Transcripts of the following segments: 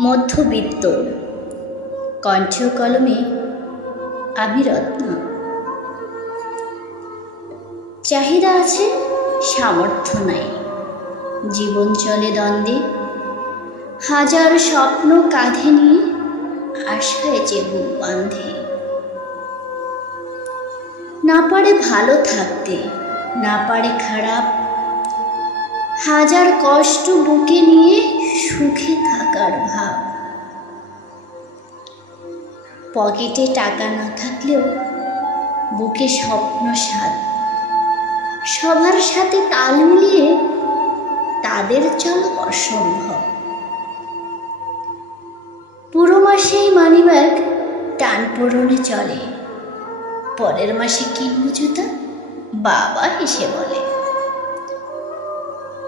মধ্যবিত্ত। কণ্ঠ কলমে আমি রত্ন চাহিদা আছে, সামর্থ্য নাই। জীবন চলে দ্বন্দ্বে। হাজার স্বপ্ন কাঁধে নিয়ে আশায় যে বুক বাঁধে। না পারে ভালো থাকতে, না পারে খারাপ। হাজার কষ্ট বুকে নিয়ে সুখে থাকার ভাব পকেটে টাকা না থাকলেও বুকে স্বপ্ন স্বাদ সবার সাথে তাল মিলিয়ে তাদের চলা অসম্ভব। পুরো মাসেই মানিব্যাগ টান পূরণে চলে। পরের মাসে কিনবো জুতা, বাবা এসে বলে।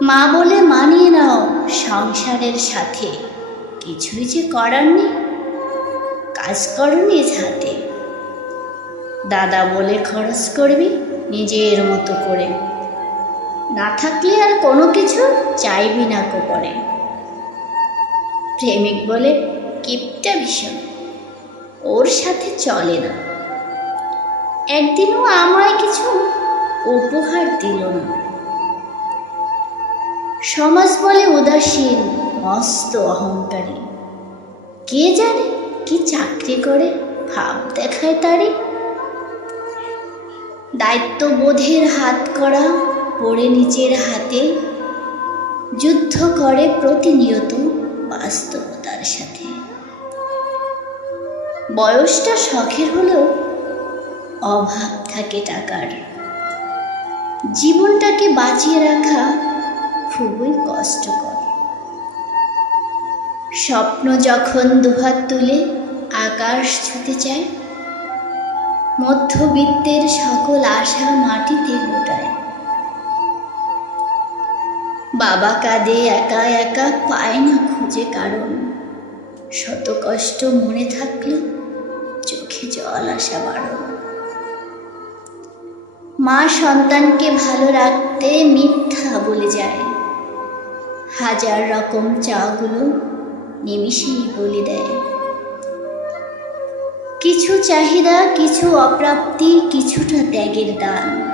মা বলে, মানিয়ে নাও সংসারের সাথে। কিছুই যে করার নেই। কাজ করো নিজ হাতে। দাদা বলে খরচ করবি নিজের মতো করে। না থাকলে আর কোনো কিছু চাইবি না কো করে প্রেমিক বলে কিপটা ভীষণ। ওর সাথে চলে না। একদিনও আমায় কিছু উপহার দিল না। সমাজ বলে উদাসীন। মস্ত অহংকারী। কে জানে কি চাকরি করে, ভাব দেখায় তারই দায়িত্ববোধের হাত করা পড়ে নিচের হাতে। যুদ্ধ করে প্রতিনিয়ত বাস্তবতার সাথে। বয়সটা শখের হলেও অভাব থাকে টাকার। জীবনটাকে বাঁচিয়ে রাখা খুবই কষ্টকর। স্বপ্ন যখন দুহাত তুলে আকাশ ছুতে চায়, মধ্যবিত্তের সকল আশা মাটিতে গোটায় বাবা কাঁদে একা একা, পায় না খুঁজে কারণ। শত কষ্ট মনে থাকল চোখে জল আসা বারণ। মা সন্তানকে ভালো রাখতে মিথ্যা বলে যায়। হাজার রকম চাগুলো নিমিষেই বলে দেয়। কিছু চাহিদা, কিছু অপ্রাপ্তি, কিছুটা ত্যাগের দান।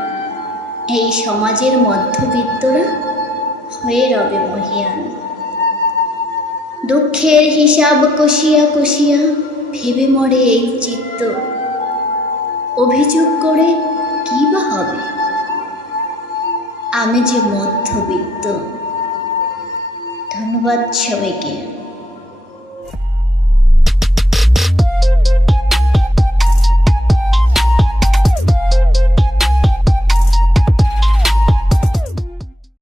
এই সমাজের মধ্যবিত্তরা হয়ে রবে মহিয়ান। দুঃখের হিসাব কষিয়া কষিয়া ভেবে মরে এই চিত্ত। অভিযোগ করে কি বা হবে? আমি যে মধ্যবিত্ত। ধন্যবাদ সবাইকে।